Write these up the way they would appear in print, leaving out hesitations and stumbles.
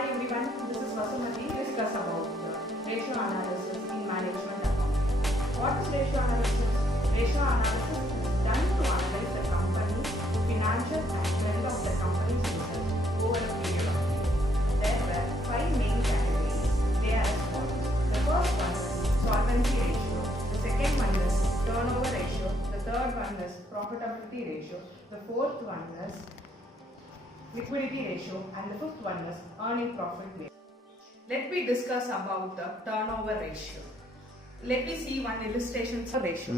Hi everyone, this is Vasumati. Discuss about the ratio analysis in management accounting. What is ratio analysis? Ratio analysis is done to analyze the company's financial and trend of the company's results over a period of time. There were 5 main categories. They are as follows. The first one is solvency ratio. The second one is turnover ratio. The third one is profitability ratio. The fourth one is liquidity ratio, and the fifth one is earning profit ratio. Let me discuss about the turnover ratio. Let me see one illustration for ratio.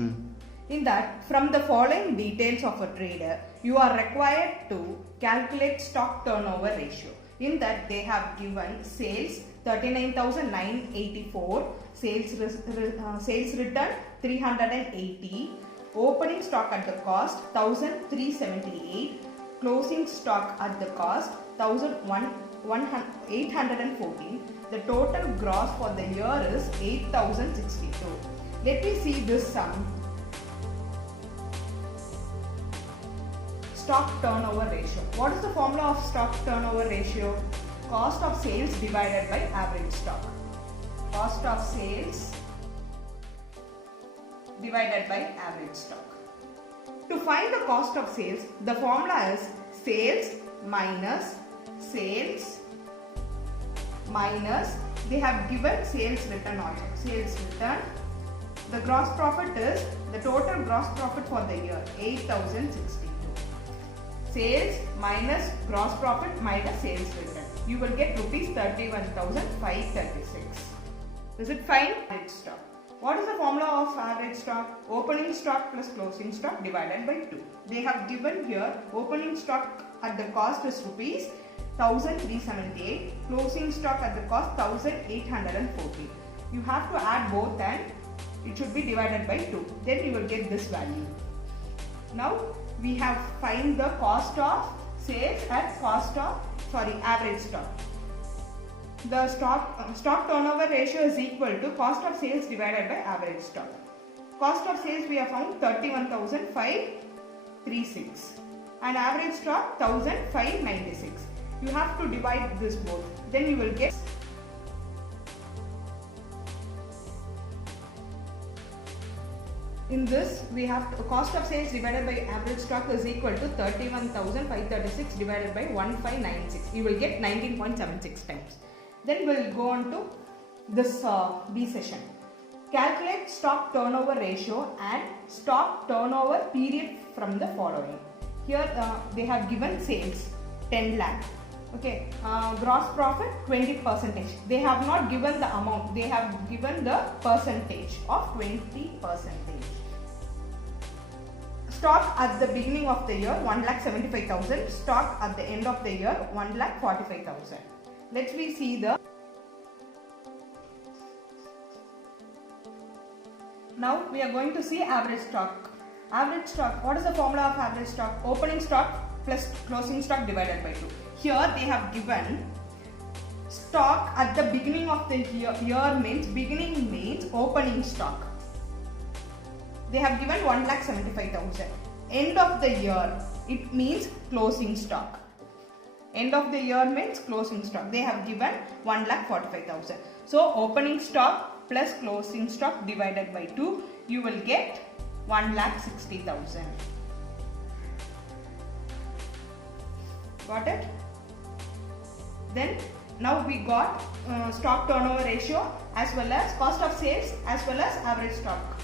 In that, from the following details of a trader, you are required to calculate stock turnover ratio. In that, they have given sales 39,984, sales return 380, opening stock at the cost 1,378, closing stock at the cost 814. The total gross for the year is 8,062. Let me see this sum. Stock turnover ratio. What is the formula of stock turnover ratio? Cost of sales divided by average stock. Cost of sales divided by average stock. To find the cost of sales, the formula is sales minus, they have given sales return also. Sales return. The gross profit is, the total gross profit for the year, 8,062. Sales minus gross profit minus sales return. You will get rupees 31,536. Is it fine? Average stock. What is the formula of average stock? Opening stock plus closing stock divided by 2. They have given here opening stock at the cost is rupees 1,378. Closing stock at the cost 1,840. You have to add both and it should be divided by 2. Then you will get this value. Now we have find the cost of sales at average stock. The stock turnover ratio is equal to cost of sales divided by average stock. Cost of sales we have found 31,536 and average stock 1,596. You have to divide this both. Then you will get in this we have to, cost of sales divided by average stock is equal to 31,536 divided by 1,596. You will get 19.76 times. Then we will go on to this B session. Calculate stock turnover ratio and stock turnover period from the following. Here they have given sales 10 lakh. Okay, gross profit 20%. They have not given the amount. They have given the percentage of 20%. Stock at the beginning of the year 1,75,000. Stock at the end of the year 1,45,000. Let's see the. Now we are going to see average stock. Average stock. What is the formula of average stock? Opening stock plus closing stock divided by 2. Here they have given stock at the beginning of the year means beginning means opening stock. They have given 1,75,000. End of the year it means closing stock. End of the year means closing stock. They have given 1,45,000. So opening stock plus closing stock divided by 2, you will get 1,60,000. Got it? Then now we got stock turnover ratio as well as cost of sales as well as average stock.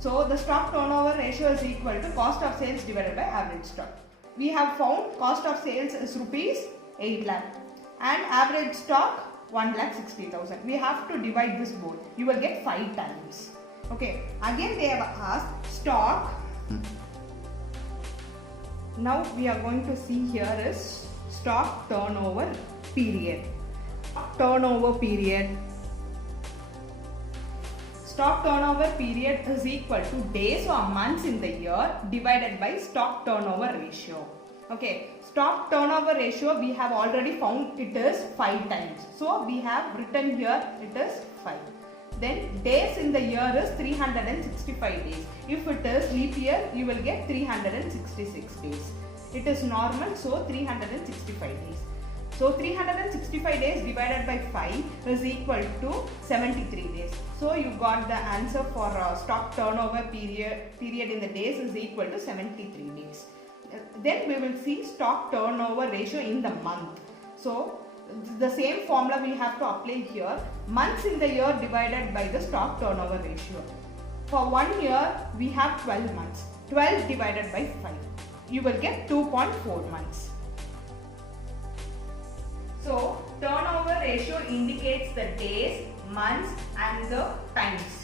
So the stock turnover ratio is equal to cost of sales divided by average stock. We have found cost of sales is rupees 8 lakh and average stock 1,60,000. We have to divide this both. You will get 5 times. Okay. Again they have asked stock. Now we are going to see here is stock turnover period. Turnover period. Stock turnover period is equal to days or months in the year divided by stock turnover ratio. Okay, stock turnover ratio we have already found it is 5 times. So we have written here it is 5. Then days in the year is 365 days. If it is leap year, you will get 366 days. It is normal, so 365 days. So 365 days divided by 5 is equal to 73 days. So you got the answer for stock turnover period in the days is equal to 73 days. Then we will see stock turnover ratio in the month. So the same formula we have to apply here. Months in the year divided by the stock turnover ratio. For 1 year we have 12 months. 12 divided by 5. You will get 2.4 months. So turnover ratio indicates the days, months and the times.